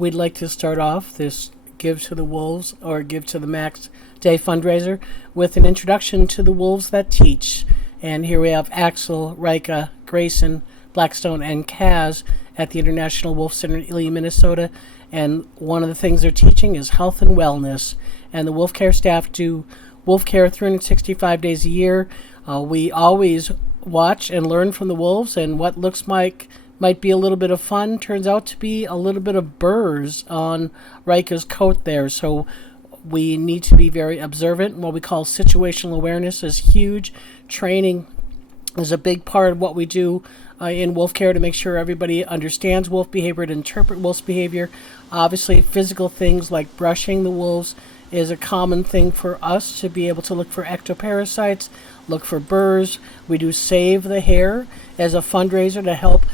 we'd like to start off this Give to the Wolves or Give to the Max Day fundraiser with an introduction to the wolves that teach. And here we have Axel, Rika, Grayson, Blackstone, and Kaz at the International Wolf Center in Ely, Minnesota. And one of the things they're teaching is health and wellness. And the wolf care staff do wolf care 365 days a year. We always watch and learn from the wolves, and what looks like might be a little bit of fun turns out to be a little bit of burrs on Rika's coat there. So we need to be very observant. What we call situational awareness is huge. Training is a big part of what we do in wolf care to make sure everybody understands wolf behavior, to interpret wolf's behavior. Obviously, physical things like brushing the wolves is a common thing for us to be able to look for ectoparasites, look for burrs. We do Save the Hair as a fundraiser to help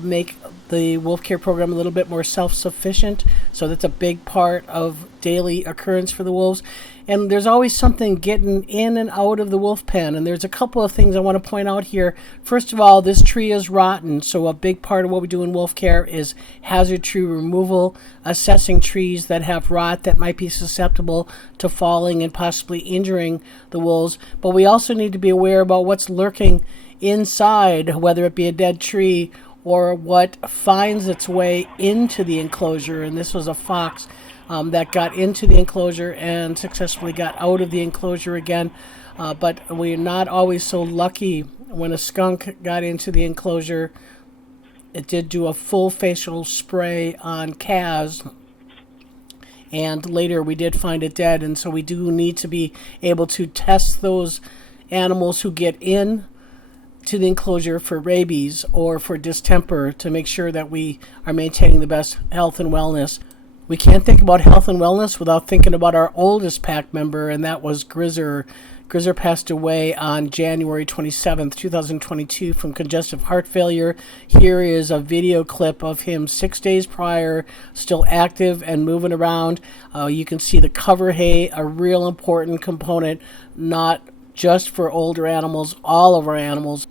make the wolf care program a little bit more self-sufficient. So that's a big part of daily occurrence for the wolves. And there's always something getting in and out of the wolf pen. And there's a couple of things I want to point out here. First of all, this tree is rotten. So a big part of what we do in wolf care is hazard tree removal, assessing trees that have rot that might be susceptible to falling and possibly injuring the wolves. But we also need to be aware about what's lurking inside, whether it be a dead tree or what finds its way into the enclosure. And this was a fox that got into the enclosure and successfully got out of the enclosure again. But we're not always so lucky. When a skunk got into the enclosure, it did do a full facial spray on Kaz. And later we did find it dead. And so we do need to be able to test those animals who get in to the enclosure for rabies or for distemper to make sure that we are maintaining the best health and wellness. We can't think about health and wellness without thinking about our oldest pack member, and that was Grizzer. Grizzer passed away on January 27th, 2022 from congestive heart failure. Here is a video clip of him 6 days prior, still active and moving around. You can see the cover hay, a real important component, not just for older animals, all of our animals,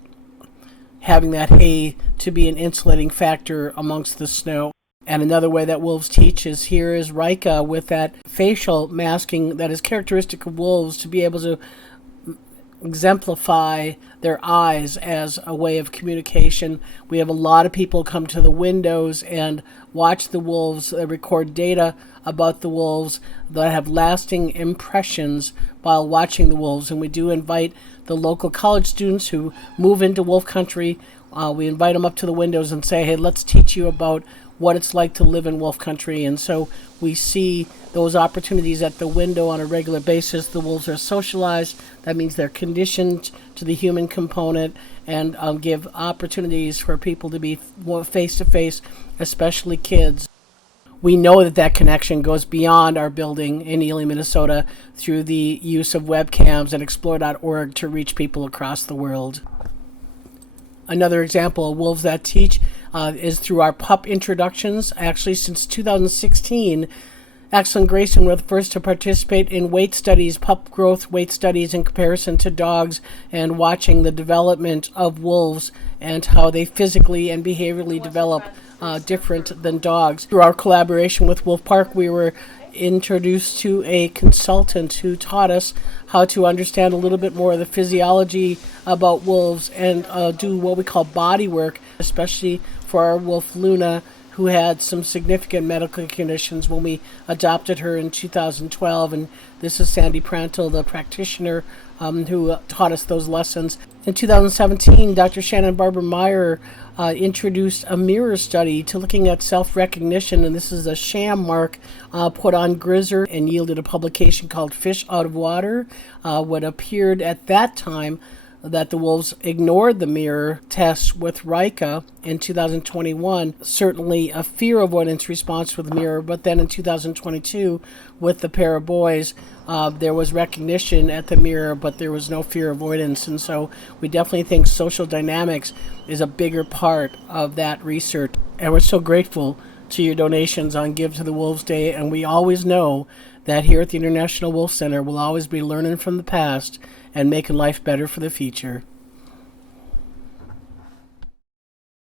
having that hay to be an insulating factor amongst the snow. And another way that wolves teach is here is Rika with that facial masking that is characteristic of wolves to be able to exemplify their eyes as a way of communication. We have a lot of people come to the windows and watch the wolves, record data about the wolves that have lasting impressions while watching the wolves. And we do invite the local college students who move into wolf country. We invite them up to the windows and say, hey, let's teach you about what it's like to live in wolf country. And so we see those opportunities at the window on a regular basis. The wolves are socialized. That means they're conditioned to the human component, and give opportunities for people to be face-to-face, especially kids. We know that that connection goes beyond our building in Ely, Minnesota, through the use of webcams and explore.org to reach people across the world. Another example of Wolves That Teach is through our pup introductions. Actually, since 2016, Axel and Grayson were the first to participate in weight studies, pup growth weight studies in comparison to dogs, and watching the development of wolves and how they physically and behaviorally develop different than dogs. Through our collaboration with Wolf Park, we were introduced to a consultant who taught us how to understand a little bit more of the physiology about wolves and do what we call body work, especially for our wolf Luna, who had some significant medical conditions when we adopted her in 2012. And this is Sandy Prantle, the practitioner who taught us those lessons. In 2017, Dr. Shannon Barber Meyer introduced a mirror study to looking at self-recognition, and this is a sham mark put on Grizzer and yielded a publication called Fish Out of Water. What appeared at that time that the wolves ignored the mirror test with Rika in 2021. Certainly a fear avoidance response with the mirror, but then in 2022 with the pair of boys, there was recognition at the mirror, but there was no fear avoidance. And so we definitely think social dynamics is a bigger part of that research. And we're so grateful to your donations on Give to the Wolves Day. And we always know that here at the International Wolf Center, we'll always be learning from the past and making life better for the future.